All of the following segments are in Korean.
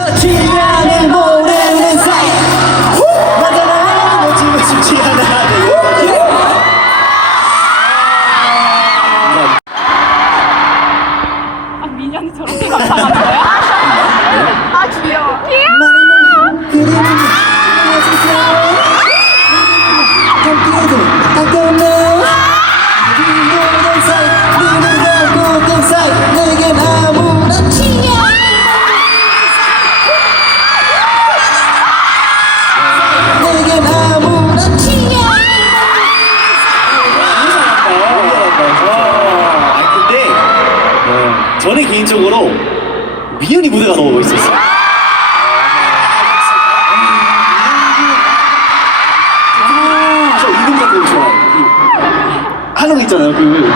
지나 개인적으로 미연이 무대가 너무 멋있었어요. 저 같은 거 좋아해요. 그 하는 거 있잖아요. 그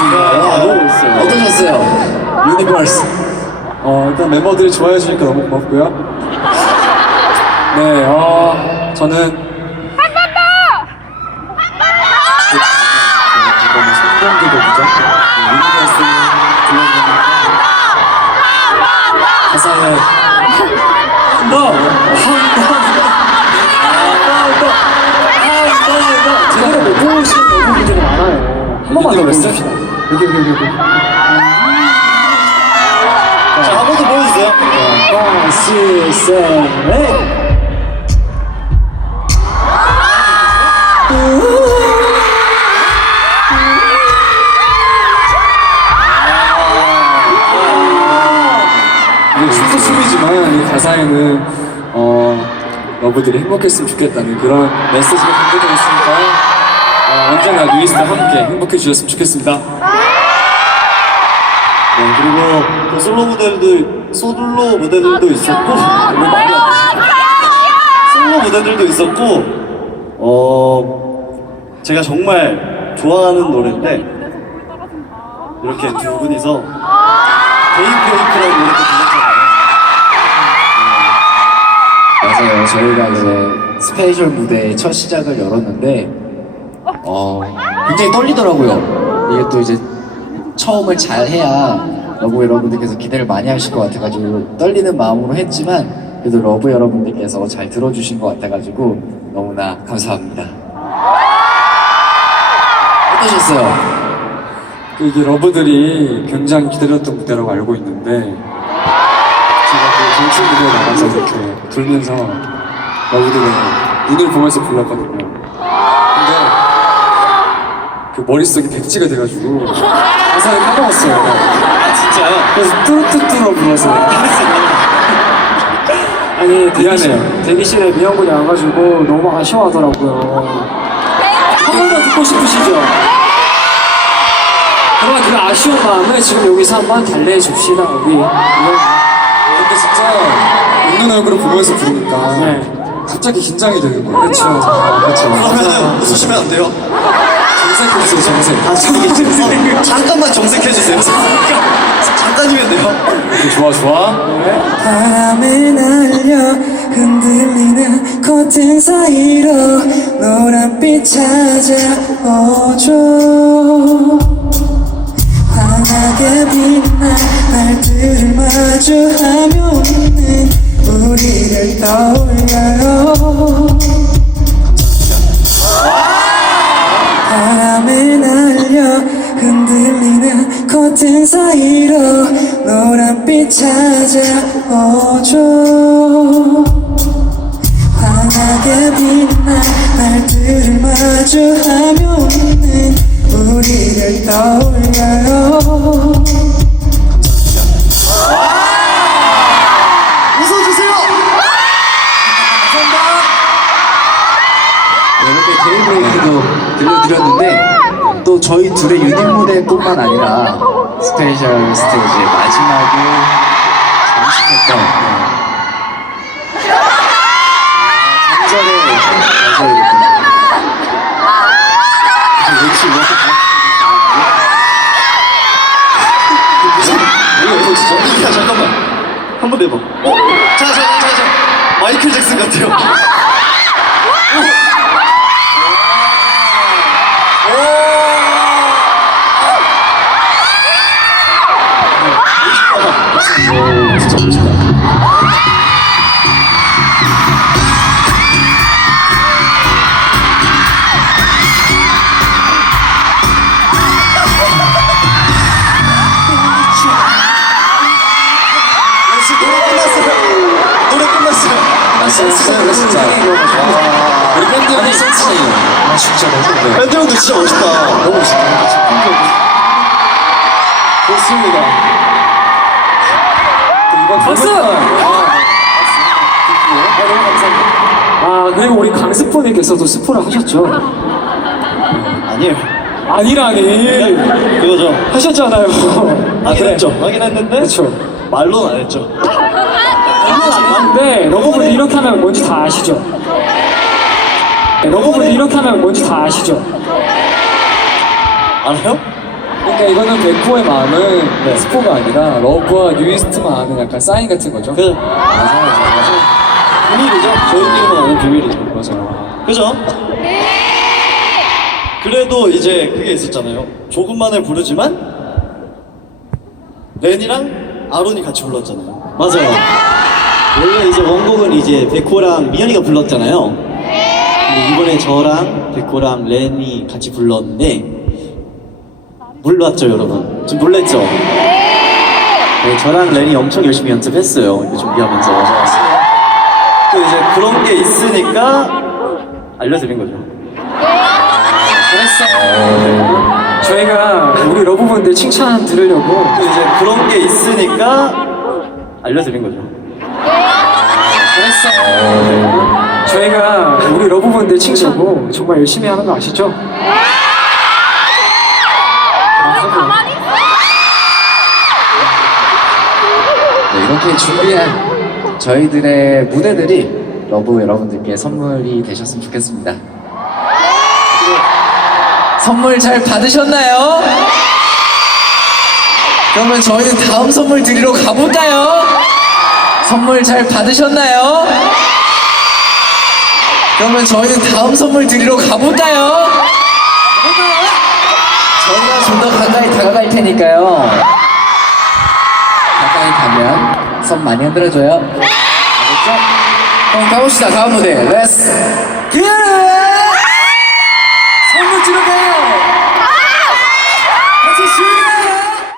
와, 너무 멋있어요. 어떠셨어요? 유니버스. 어 일단 멤버들이 좋아해 주니까 너무 고맙고요 네 어, 저는 이거는 성공기곡이죠 유니버스를 불러주는 가사에 너한번한번한번더 제대로 못 보시는 부분들이 많아요 한 번만 더 뵙시다. 여기 여기 여기 자, 한 번 더 보여주세요. 5, 6, 7, 8 이게 춤도 춤이지만 이 가사에는 어, 러브들이 행복했으면 좋겠다는 그런 메시지가 담겨져 있으니까 어, 언제나 루이스와 함께 행복해 주셨으면 좋겠습니다. 네, 그리고 또 솔로 무대들도 솔로 무대들도 있었고 왜 말이 안 되지? 솔로 무대들도 있었고 어 제가 정말 좋아하는 노래인데 이렇게 두 분이서 데이 브레이크라는 노래도 불렀잖아요. 맞아요. 저희가 이제 스페셜 무대의 첫 시작을 열었는데 어, 굉장히 떨리더라고요. 이게 또 이제 처음을 잘 해야 러브 여러분들께서 기대를 많이 하실 것 같아가지고 떨리는 마음으로 했지만 그래도 러브 여러분들께서 잘 들어주신 것 같아가지고 너무나 감사합니다. 어떠셨어요? 그 이게 러브들이 굉장히 기다렸던 무대라고 알고 있는데 제가 그 전체 무대에 나가서 이렇게 돌면서 러브들의 눈을 보면서 불렀거든요. 그 머릿속이 백지가 돼가지고 가사를 까먹었어요. 아 진짜요? 그래서 뚜루뚜뚜로 불렀어요. 아니 미안해요. 대기실에 미영 군이 와가지고 너무 아쉬워하더라고요. 한 번 더 듣고 싶으시죠? 그러면 그 아쉬운 마음을 지금 여기서 한번 달래줍시다 우리. 근데 진짜 웃는 얼굴을 보면서 부르니까 갑자기 긴장이 되는 거예요. 그렇죠. 그렇죠. 그러면은 웃으시면 안 돼요. 정색했어요 정색. 아 저기 잠깐만 정색해 주세요. 잠깐이면 돼요. 좋아 좋아. 바람에 날려 흔들리는 커튼 사이로 노란빛 찾아오죠 환하게 빛난 날들을 마주하며 웃는 우리를 떠올려 들리는 커튼 사이로 노란빛 찾아오죠 환하게 빛난 날들을 마주하며 웃는 우리를 떠올려요. 둘의 유닛 무대뿐만 아니라 스페셜 스테이지 마지막에 장식했던 전절에 맞아요. 역시 뭐. 센스잖아 진짜 우리 밴드 형이 센스쟁이에요 아 진짜 너무 밴드 형도 진짜 멋있다. 너무 멋있다 좋습니다. 이번 박수! 아 그리고 우리 강스포님께서도 스포를 하셨죠? 아니에요. 아니라니 그거죠. 하셨잖아요 하긴 했죠. 하긴 했는데 그렇죠 말로는 안 했죠. 네 러버분들 이렇게 하면 뭔지 다 아시죠? 네, 러버분들 이렇게 하면 뭔지 다 아시죠? 알아요? 그러니까 이거는 백호의 마음은 스포가 아니라 러브와 뉴이스트만 아는 약간 사인 같은 거죠? 그 비밀이죠. 저희끼리만 아는 비밀이죠. 맞아요 그죠? 그래도 이제 그게 있었잖아요. 조금만을 부르지만 렌이랑 아론이 같이 불렀잖아요. 맞아요. 원래 이제 원곡은 이제 백호랑 미연이가 불렀잖아요. 근데 이번에 저랑 백호랑 렌이 같이 불렀는데 몰랐죠 여러분? 좀 놀랬죠? 네, 저랑 렌이 엄청 열심히 연습했어요. 이거 준비하면서. 또 이제 그런 게 있으니까 알려드린 거죠. 저희가 우리 러브분들 칭찬 들으려고 또 이제 그런 게 있으니까 알려드린 거죠. 저희가 우리 러브분들 칭찬하고 정말 열심히 하는 거 아시죠? 가만히 있어. 네, 이렇게 준비한 저희들의 무대들이 러브 여러분들께 선물이 되셨으면 좋겠습니다. 선물 잘 받으셨나요? 그러면 저희는 다음 선물 드리러 가볼까요? 선물 잘 받으셨나요? 그러면 저희는 다음 선물 드리러 가볼까요? 저희가 좀 더 가까이 다가갈 테니까요. 가까이 가면 손 많이 흔들어줘요. 알겠죠? 그럼 가봅시다. 다음 무대. 렛츠